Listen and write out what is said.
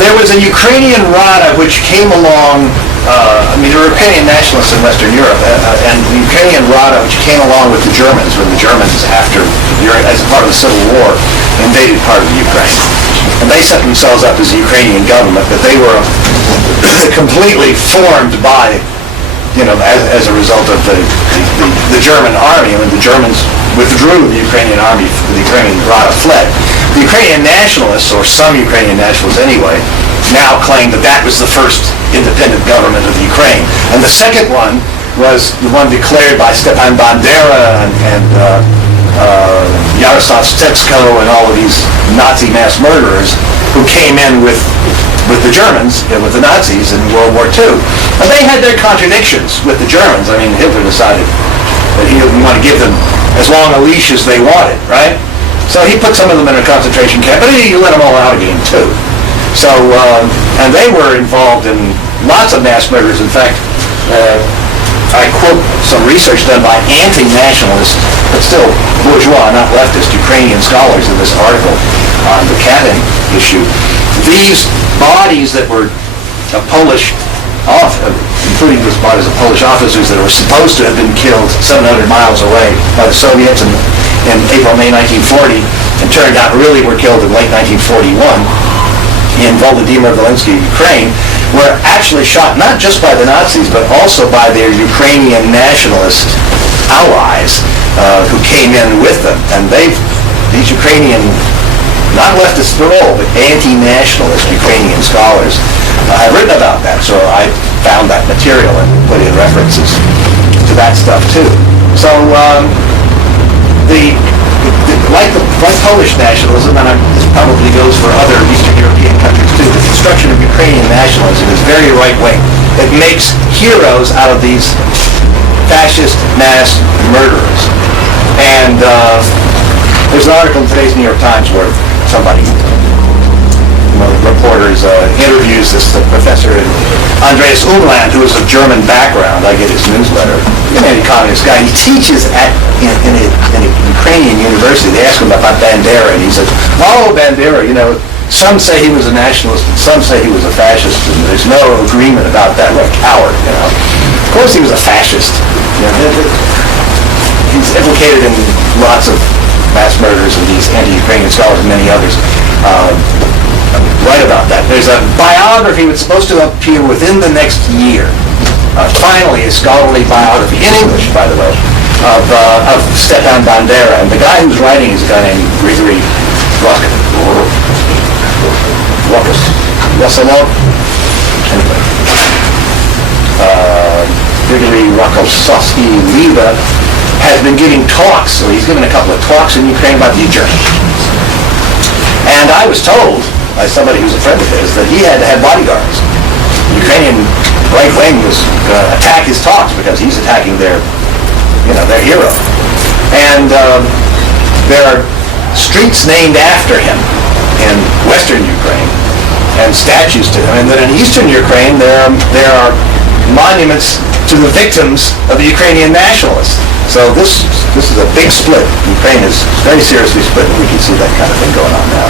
There was a Ukrainian Rada which came along, there were Ukrainian nationalists in Western Europe, and the Ukrainian Rada which came along with the Germans when the Germans, as part of the Civil War, invaded part of the Ukraine. And they set themselves up as a Ukrainian government, but they were completely formed by, as a result of the German army. When the Germans withdrew, the Ukrainian army, the Ukrainian Rada fled. The Ukrainian nationalists, or some Ukrainian nationalists anyway, now claim that that was the first independent government of the Ukraine. And the second one was the one declared by Stepan Bandera and Joseph Stalin and all of these Nazi mass murderers who came in with the Germans, with the Nazis in World War II. And they had their contradictions with the Germans. Hitler decided that he didn't want to give them as long a leash as they wanted, right? So he put some of them in a concentration camp, but he let them all out again too. So, and they were involved in lots of mass murders. In fact, I quote some research done by anti-nationalist, but still bourgeois, not leftist, Ukrainian scholars in this article on the Katyn issue. These bodies that were Polish, including these bodies of Polish officers that were supposed to have been killed 700 miles away by the Soviets in April, May 1940, and turned out really were killed in late 1941 in Volodymyr-Volynski, Ukraine, were actually shot not just by the Nazis, but also by their Ukrainian nationalist allies who came in with them. And these Ukrainian, not leftists at all, but anti-nationalist Ukrainian scholars have written about that. So I found that material and put in references to that stuff too. So like Polish nationalism, and this probably goes for other Eastern European countries too, the construction of Ukrainian nationalism is very right-wing. It makes heroes out of these fascist mass murderers. And there's an article in today's New York Times where somebody, reporters interviews this professor, Andreas Umland, who is of German background. I get his newsletter. He's an communist guy. He teaches in a Ukrainian university. They ask him about Bandera, and he says, "Oh, Bandera, some say he was a nationalist, and some say he was a fascist, and there's no agreement about that. What a coward, Of course, he was a fascist. He's implicated in lots of mass murders, and these anti-Ukrainian scholars and many others write about that. There's a biography that's supposed to appear within the next year. Finally, a scholarly biography, in English, by the way, of Stepan Bandera. And the guy who's writing is a guy named Grigory Wasilov. Anyway. Grigory Rakosovsky-Liva has been giving talks, so he's given a couple of talks in Ukraine about the journey. And I was told by somebody who's a friend of his that he had to have bodyguards. The Ukrainian right wing was going to attack his talks because he's attacking their hero. And there are streets named after him in western Ukraine and statues to him. And then in eastern Ukraine there are monuments to the victims of the Ukrainian nationalists. So this is a big split. Ukraine is very seriously split, and we can see that kind of thing going on now.